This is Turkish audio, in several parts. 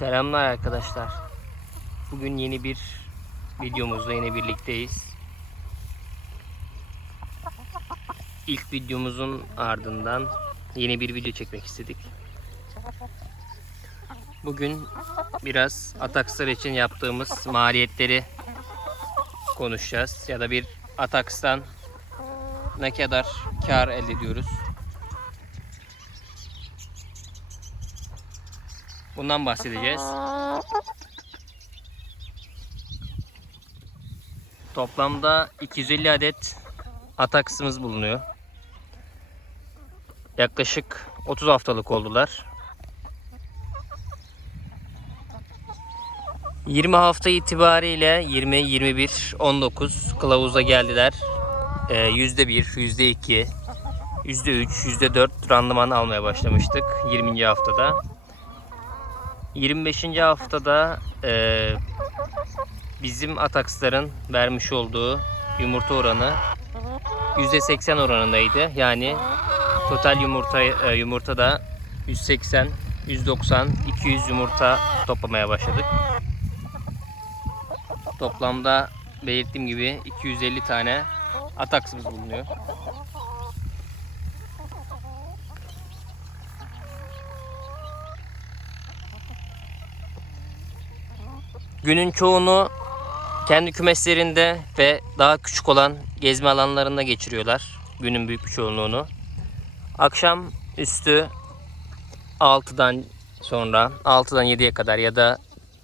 Selamlar arkadaşlar. Bugün yeni bir videomuzda yine birlikteyiz. İlk videomuzun ardından yeni bir video çekmek istedik. Bugün biraz Atakslar için yaptığımız maliyetleri konuşacağız. Ya da bir Ataks'tan ne kadar kar elde ediyoruz. Bundan bahsedeceğiz. Toplamda 250 adet ataksımız bulunuyor. Yaklaşık 30 haftalık oldular. 20 hafta itibariyle 20, 21, 19 kılavuza geldiler. Ee, %1, %2, %3, %4 randıman almaya başlamıştık 20. haftada. 25. haftada e, bizim Ataksların vermiş olduğu yumurta oranı %80 oranındaydı. Yani total yumurta e, yumurtada 180, 190, 200 yumurta toplamaya başladık. Toplamda belirttiğim gibi 250 tane ataksımız bulunuyor. Günün çoğunu kendi kümeslerinde ve daha küçük olan gezme alanlarında geçiriyorlar. Günün büyük bir çoğunluğunu. Akşam üstü 6'dan sonra 6'dan 7'ye kadar ya da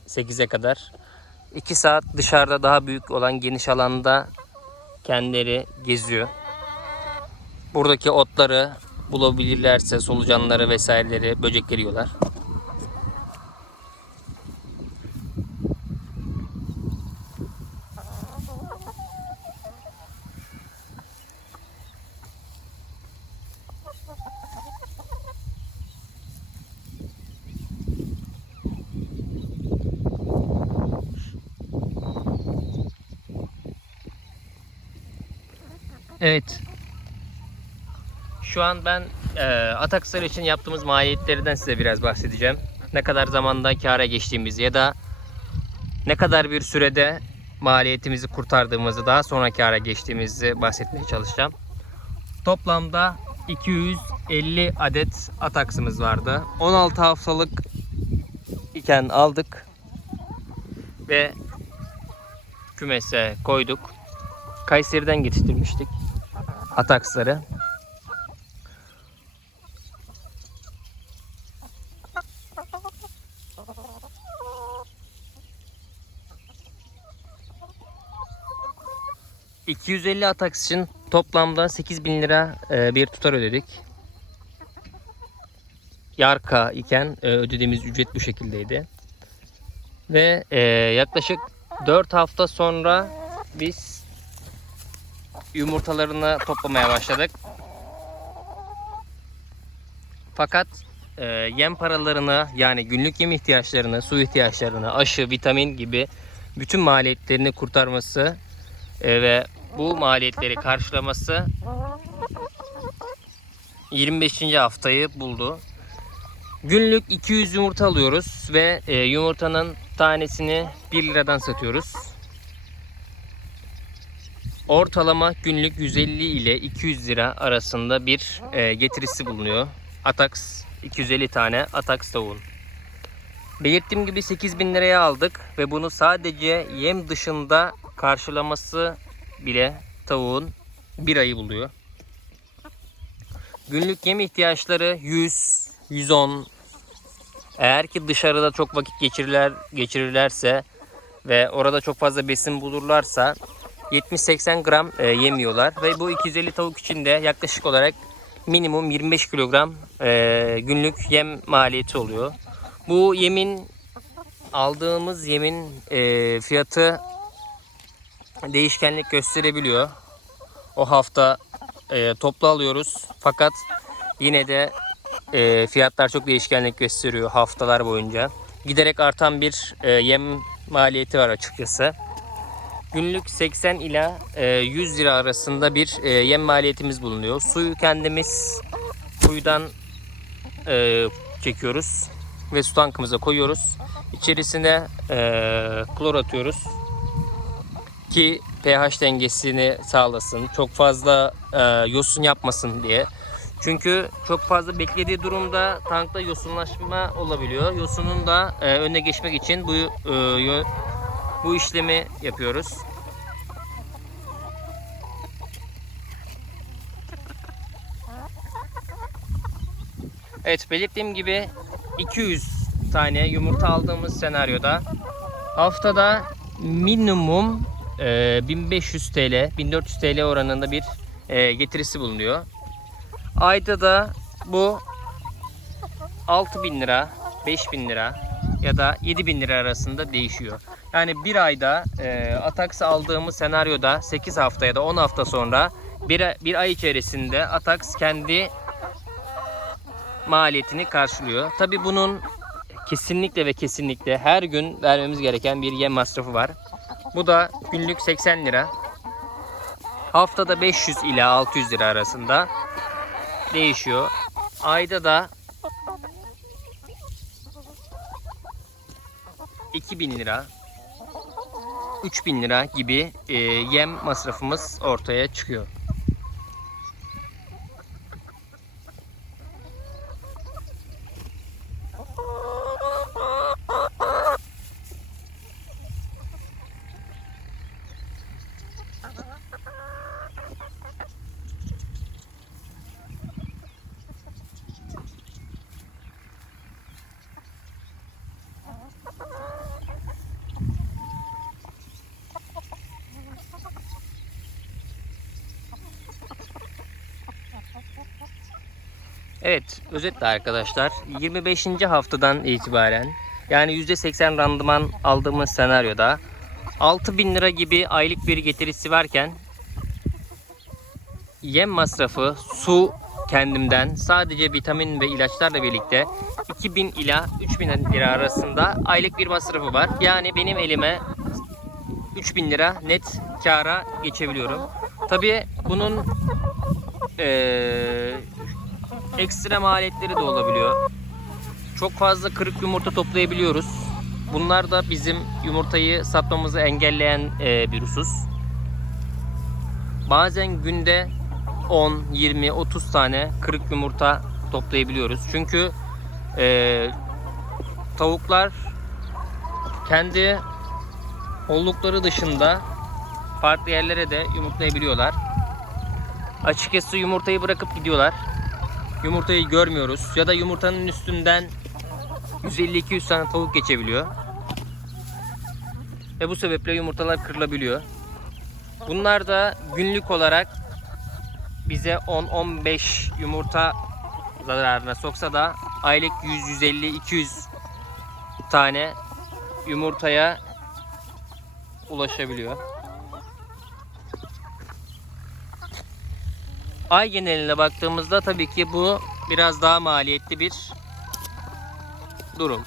8'e kadar 2 saat dışarıda daha büyük olan geniş alanda kendileri geziyor. Buradaki otları bulabilirlerse solucanları vesaireleri, böcekleri yiyorlar. Evet. Şu an ben e, Ataksar için yaptığımız maliyetlerden size biraz bahsedeceğim. Ne kadar zamanda kâra geçtiğimizi ya da ne kadar bir sürede maliyetimizi kurtardığımızı daha sonra kâra geçtiğimizi bahsetmeye çalışacağım. Toplamda 250 adet ataksımız vardı. 16 haftalık iken aldık ve kümese koyduk. Kayseri'den getirmiştik ataksları. ...250 ataks için toplamda 8000 lira e, bir tutar ödedik. Yarka iken e, ödediğimiz ücret bu şekildeydi. Ve e, yaklaşık 4 hafta sonra biz yumurtalarını toplamaya başladık. Fakat e, yem paralarını yani günlük yem ihtiyaçlarını, su ihtiyaçlarını, aşı, vitamin gibi bütün maliyetlerini kurtarması e, ve bu maliyetleri karşılaması 25. haftayı buldu. Günlük 200 yumurta alıyoruz ve e, yumurtanın tanesini 1 liradan satıyoruz. Ortalama günlük 150 ile 200 lira arasında bir e, getirisi bulunuyor. Atax 250 tane Atax tavuğun. Belirttiğim gibi 8000 liraya aldık ve bunu sadece yem dışında karşılaması bile tavuğun bir ayı buluyor. Günlük yem ihtiyaçları 100, 110. Eğer ki dışarıda çok vakit geçirirler, geçirirlerse ve orada çok fazla besin bulurlarsa 70-80 gram e, yemiyorlar ve bu 250 tavuk için de yaklaşık olarak minimum 25 kilogram e, günlük yem maliyeti oluyor. Bu yemin aldığımız yemin e, fiyatı değişkenlik gösterebiliyor. O hafta e, toplu alıyoruz fakat yine de e, fiyatlar çok değişkenlik gösteriyor haftalar boyunca. Giderek artan bir e, yem maliyeti var açıkçası. Günlük 80 ila e, 100 lira arasında bir e, yem maliyetimiz bulunuyor. Suyu kendimiz kuyudan e, çekiyoruz. ve su tankımıza koyuyoruz. İçerisine klor atıyoruz ki pH dengesini sağlasın. Çok fazla yosun yapmasın diye. Çünkü çok fazla beklediği durumda tankta yosunlaşma olabiliyor. Yosunun da eee, önüne geçmek için bu yo- bu işlemi yapıyoruz. Evet belirttiğim gibi 200 tane yumurta aldığımız senaryoda haftada minimum e, 1500 TL 1400 TL oranında bir e, getirisi bulunuyor. Ayda da bu 6000 lira 5000 lira ya da 7000 lira arasında değişiyor. Yani bir ayda e, Atax aldığımız senaryoda 8 hafta ya da 10 hafta sonra bir, bir ay içerisinde Atax kendi maliyetini karşılıyor. Tabi bunun kesinlikle ve kesinlikle her gün vermemiz gereken bir yem masrafı var. Bu da günlük 80 lira. Haftada 500 ila 600 lira arasında değişiyor. Ayda da 2000 lira 3000 lira gibi e, yem masrafımız ortaya çıkıyor. Evet, özetle arkadaşlar 25. haftadan itibaren yani %80 randıman aldığımız senaryoda 6000 lira gibi aylık bir getirisi varken yem masrafı, su kendimden sadece vitamin ve ilaçlarla birlikte 2000 ila 3000 lira arasında aylık bir masrafı var. Yani benim elime 3000 lira net kara geçebiliyorum. Tabii bunun eee ekstra maliyetleri de olabiliyor. Çok fazla kırık yumurta toplayabiliyoruz. Bunlar da bizim yumurtayı satmamızı engelleyen e, bir husus. Bazen günde 10, 20, 30 tane kırık yumurta toplayabiliyoruz. Çünkü e, tavuklar kendi ollukları dışında farklı yerlere de yumurtlayabiliyorlar. Açıkçası yumurtayı bırakıp gidiyorlar yumurtayı görmüyoruz ya da yumurtanın üstünden 150-200 tane tavuk geçebiliyor. Ve bu sebeple yumurtalar kırılabiliyor. Bunlar da günlük olarak bize 10-15 yumurta zararına soksa da aylık 100-150-200 tane yumurtaya ulaşabiliyor. Ay geneline baktığımızda tabii ki bu biraz daha maliyetli bir durum.